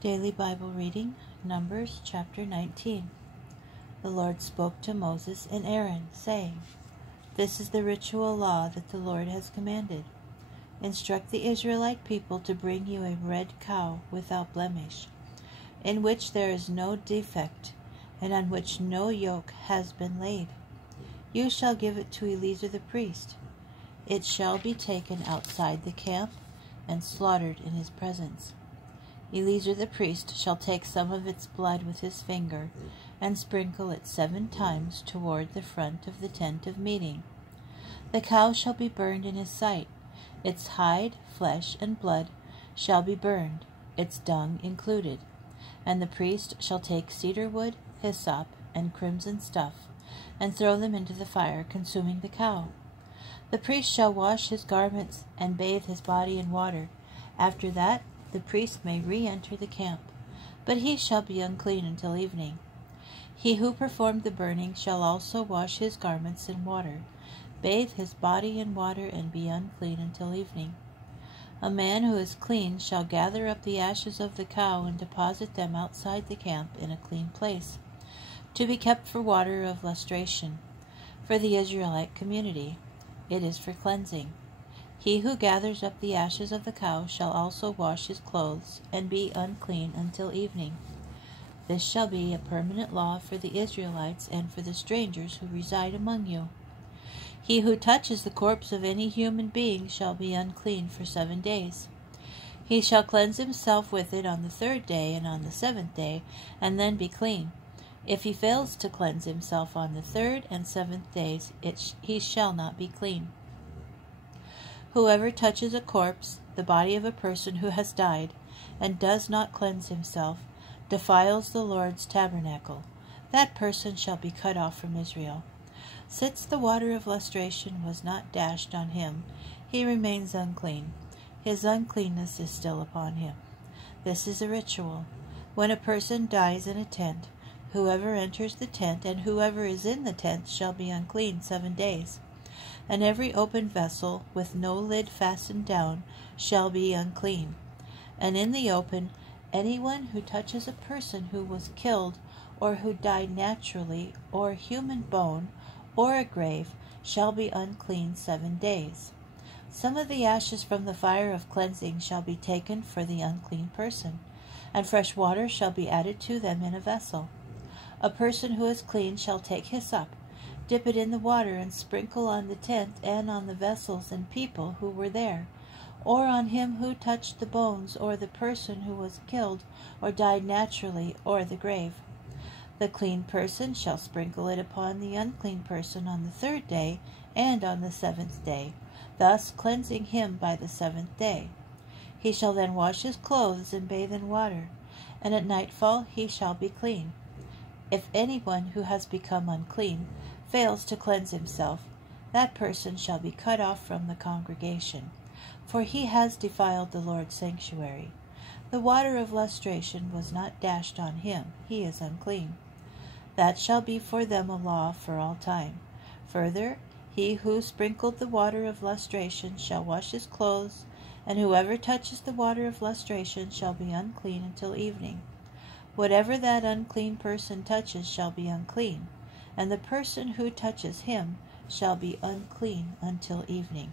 Daily Bible reading, Numbers chapter 19. The Lord spoke to Moses and Aaron, saying, This is the ritual law that the Lord has commanded. Instruct the Israelite people to bring you a red cow without blemish, in which there is no defect, and on which no yoke has been laid. You shall give it to Eleazar the priest. It shall be taken outside the camp and slaughtered in his presence. Eleazar the priest shall take some of its blood with his finger and sprinkle it 7 times toward the front of the tent of meeting. The cow shall be burned in his sight. Its hide, flesh, and blood shall be burned, its dung included. And the priest shall take cedar wood, hyssop, and crimson stuff, and throw them into the fire, consuming the cow. The priest shall wash his garments and bathe his body in water. After that, the priest may re-enter the camp, but he shall be unclean until evening. He who performed the burning shall also wash his garments in water, bathe his body in water, and be unclean until evening. A man who is clean shall gather up the ashes of the cow and deposit them outside the camp in a clean place, to be kept for water of lustration, for the Israelite community. It is for cleansing. He who gathers up the ashes of the cow shall also wash his clothes and be unclean until evening. This shall be a permanent law for the Israelites and for the strangers who reside among you. He who touches the corpse of any human being shall be unclean for 7 days. He shall cleanse himself with it on the 3rd day and on the 7th day, and then be clean. If he fails to cleanse himself on the 3rd and 7th days, he shall not be clean. Whoever touches a corpse, the body of a person who has died, and does not cleanse himself, defiles the Lord's tabernacle. That person shall be cut off from Israel. Since the water of lustration was not dashed on him, he remains unclean. His uncleanness is still upon him. This is a ritual. When a person dies in a tent, whoever enters the tent and whoever is in the tent shall be unclean 7 days. And every open vessel with no lid fastened down shall be unclean. And in the open, anyone who touches a person who was killed, or who died naturally, or a human bone, or a grave, shall be unclean 7 days. Some of the ashes from the fire of cleansing shall be taken for the unclean person, and fresh water shall be added to them in a vessel. A person who is clean shall take hyssop, dip it in the water, and sprinkle on the tent and on the vessels and people who were there, or on him who touched the bones, or the person who was killed or died naturally, or the grave. The clean person shall sprinkle it upon the unclean person on the 3rd day and on the 7th day, thus cleansing him by the 7th day. He shall then wash his clothes and bathe in water, and at nightfall he shall be clean. If anyone who has become unclean fails to cleanse himself, that person shall be cut off from the congregation, for he has defiled the Lord's sanctuary. The water of lustration was not dashed on him, he is unclean. That shall be for them a law for all time. Further, he who sprinkled the water of lustration shall wash his clothes, and whoever touches the water of lustration shall be unclean until evening. Whatever that unclean person touches shall be unclean, and the person who touches him shall be unclean until evening.